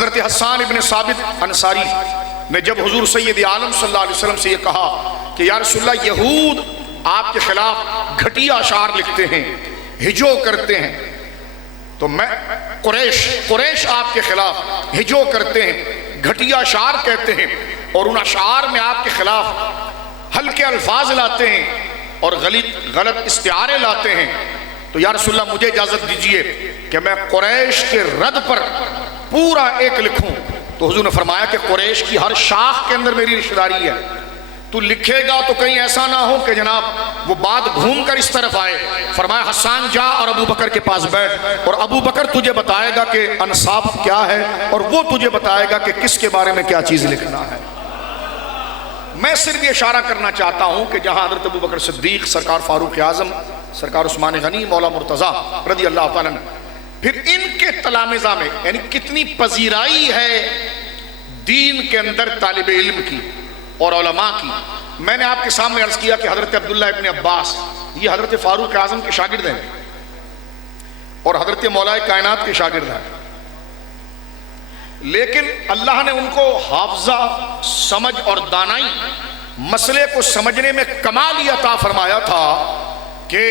حضرت حسان ابن ثابت انصاری نے جب حضور سید عالم صلی اللہ علیہ وسلم سے یہ کہا کہ یا رسول اللہ یہود آپ کے خلاف گھٹیا اشعار لکھتے ہیں، ہجو کرتے ہیں، تو میں قریش آپ کے خلاف ہجو کرتے ہیں، گھٹیا اشعار کہتے ہیں، اور ان اشعار میں آپ کے خلاف ہلکے الفاظ لاتے ہیں اور غلط استعارے لاتے ہیں، تو یا رسول اللہ مجھے اجازت دیجئے کہ میں قریش کے رد پر پورا ایک لکھوں۔ تو حضور نے فرمایا کہ قریش کی ہر شاخ کے اندر میری رشتہ داری ہے، تو لکھے گا تو کہیں ایسا نہ ہو کہ جناب وہ بات گھوم کر اس طرف آئے۔ فرمایا حسان جا اور ابو بکر کے پاس بیٹھ، اور ابو بکر تجھے بتائے گا کہ انصاف کیا ہے، اور وہ تجھے بتائے گا کہ کس کے بارے میں کیا چیز لکھنا ہے۔ میں صرف یہ اشارہ کرنا چاہتا ہوں کہ جہاں حضرت ابو بکر صدیق، سرکار فاروق اعظم، سرکار عثمان غنی، مولا مرتضیٰ رضی اللہ تعالیٰ عنہ، پھر ان کے تلامذہ میں یعنی کتنی پذیرائی ہے دین کے اندر طالب علم کی اور علماء کی۔ میں نے آپ کے سامنے عرض کیا کہ حضرت عبداللہ ابن عباس یہ حضرت فاروق اعظم کے شاگرد ہیں اور حضرت مولا کائنات کے شاگرد ہیں، لیکن اللہ نے ان کو حافظہ، سمجھ اور دانائی، مسئلے کو سمجھنے میں کمال عطا فرمایا تھا کہ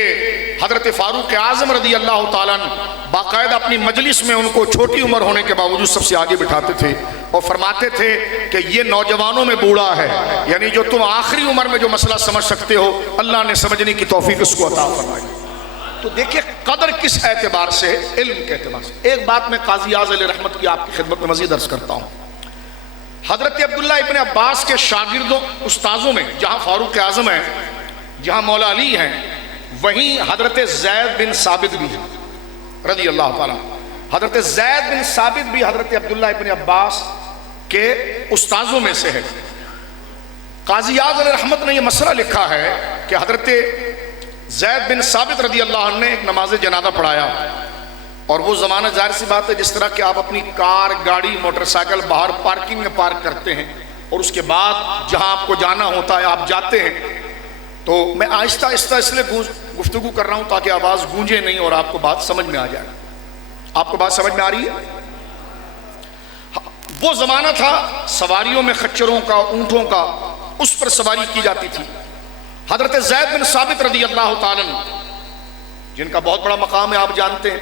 حضرت فاروق اعظم رضی اللہ تعالیٰ عنہ باقاعدہ اپنی مجلس میں ان کو چھوٹی عمر ہونے کے باوجود سب سے آگے بٹھاتے تھے اور فرماتے تھے کہ یہ نوجوانوں میں بوڑھا ہے، یعنی جو تم آخری عمر میں جو مسئلہ سمجھ سکتے ہو اللہ نے سمجھنے کی توفیق اس کو عطا فرمائی۔ تو دیکھیں قدر کس اعتبار سے، علم کے اعتبار سے۔ ایک بات میں قاضی اعظم علیہ رحمت کی آپ کی خدمت میں مزید عرض کرتا ہوں۔ حضرت عبداللہ ابن عباس کے شاگردوں، استاذوں میں جہاں فاروق اعظم ہیں، جہاں مولا علی ہیں، وہیں حضرت زید بن ثابت بھی ہیں رضی اللہ تعالیٰ۔ حضرت زید بن ثابت بھی حضرت عبداللہ ابن عباس کے استاذوں میں سے ہے۔ قاضی اعظم علیہ رحمت نے یہ مسئلہ لکھا ہے کہ حضرت زید بن ثابت رضی اللہ عنہ نے ایک نماز جنازہ پڑھایا، اور وہ زمانہ ظاہر سی بات ہے جس طرح کہ آپ اپنی کار، گاڑی، موٹر سائیکل باہر پارکنگ میں پارک کرتے ہیں اور اس کے بعد جہاں آپ کو جانا ہوتا ہے آپ جاتے ہیں، تو میں آہستہ آہستہ اس لیے گفتگو کر رہا ہوں تاکہ آواز گونجے نہیں اور آپ کو بات سمجھ میں آ جائے۔ آپ کو بات سمجھ میں آ رہی ہے؟ وہ زمانہ تھا سواریوں میں خچروں کا، اونٹوں کا، اس پر سواری کی جاتی تھی۔ حضرت زید بن ثابت رضی اللہ تعالیٰ جن کا بہت بڑا مقام ہے، آپ جانتے ہیں،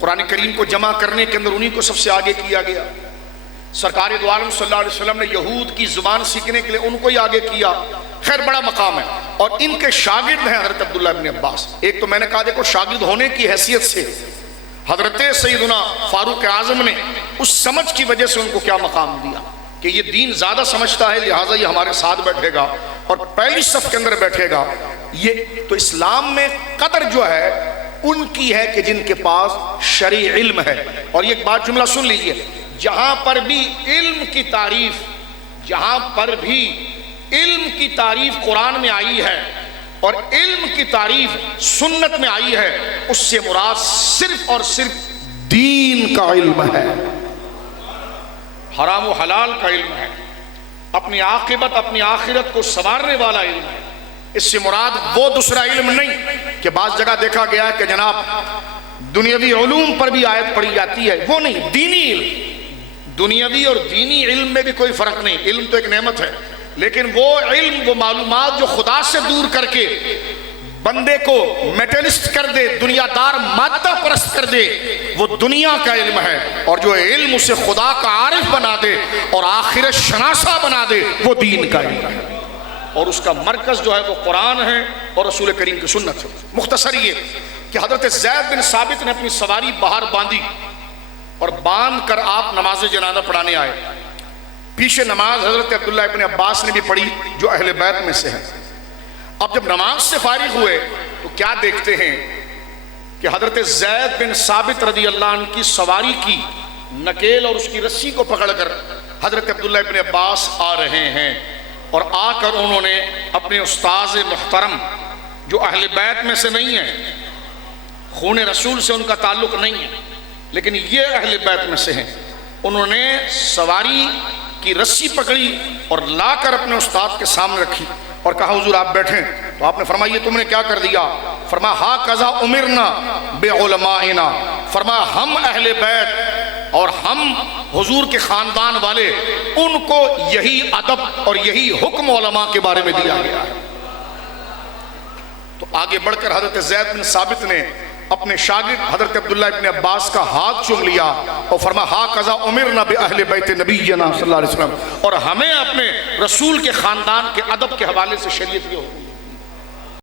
قرآن کریم کو جمع کرنے کے اندر انہی کو سب سے آگے کیا گیا۔ سرکار دو عالم صلی اللہ علیہ وسلم نے یہود کی زبان سیکھنے کے لیے ان کو ہی آگے کیا۔ خیر بڑا مقام ہے، اور ان کے شاگرد ہیں حضرت عبداللہ ابن عباس۔ ایک تو میں نے کہا دیکھو شاگرد ہونے کی حیثیت سے حضرت سیدنا فاروق اعظم نے اس سمجھ کی وجہ سے ان کو کیا مقام دیا کہ یہ دین زیادہ سمجھتا ہے، لہٰذا یہ ہمارے ساتھ بیٹھے گا اور پہلی صف کے اندر بیٹھے گا۔ یہ تو اسلام میں قدر جو ہے ان کی ہے کہ جن کے پاس شرعی علم ہے۔ اور یہ ایک بات جملہ سن لیجئے، جہاں پر بھی علم کی تعریف، جہاں پر بھی علم کی تعریف قرآن میں آئی ہے اور علم کی تعریف سنت میں آئی ہے، اس سے مراد صرف اور صرف دین کا علم ہے، حرام و حلال کا علم ہے، اپنی عاقبت، اپنی آخرت کو سنوارنے والا علم ہے۔ اس سے مراد وہ دوسرا علم نہیں کہ بعض جگہ دیکھا گیا ہے کہ جناب دنیاوی علوم پر بھی آیت پڑھی جاتی ہے، وہ نہیں، دینی علم۔ دنیاوی اور دینی علم میں بھی کوئی فرق نہیں، علم تو ایک نعمت ہے، لیکن وہ علم، وہ معلومات جو خدا سے دور کر کے بندے کو میٹلسٹ کر دے، دنیا دار مادہ پرست کر دے، وہ دنیا کا علم ہے، اور جو علم اسے خدا کا عارف بنا دے اور آخرت شناسہ بنا دے وہ دین کا علم ہے، اور اس کا مرکز جو ہے وہ قرآن ہے اور رسول کریم کی سنت ہے۔ مختصر یہ کہ حضرت زید بن ثابت نے اپنی سواری باہر باندھی اور باندھ کر آپ نماز جنازہ پڑھانے آئے۔ پیچھے نماز حضرت عبداللہ ابن عباس نے بھی پڑھی جو اہل بیت میں سے ہیں۔ اب جب نماز سے فارغ ہوئے تو کیا دیکھتے ہیں کہ حضرت زید بن ثابت رضی اللہ عنہ کی سواری کی نکیل اور اس کی رسی کو پکڑ کر حضرت عبداللہ ابن عباس آ رہے ہیں، اور آ کر انہوں نے اپنے استاذ محترم جو اہل بیت میں سے نہیں ہیں، خون رسول سے ان کا تعلق نہیں ہے لیکن یہ اہل بیت میں سے ہیں، انہوں نے سواری کی رسی پکڑی اور لا کر اپنے استاد کے سامنے رکھی اور کہا حضور آپ بیٹھیں۔ تو آپ نے فرمایا یہ تم نے کیا کر دیا؟ فرمایا ہا قضا امرنا بے علمائنا، فرمایا ہم اہل بیت اور ہم حضور کے خاندان والے، ان کو یہی ادب اور یہی حکم علماء کے بارے میں دیا گیا ہے۔ تو آگے بڑھ کر حضرت زید بن ثابت نے اپنے شاگرد حضرت عبداللہ ابن عباس کا ہاتھ چوم لیا اور فرمایا ہاکذا امرنا باہل بیت نبینا صلی اللہ علیہ وسلم، اور ہمیں اپنے رسول کے خاندان کے ادب کے حوالے سے شریعت کے حکم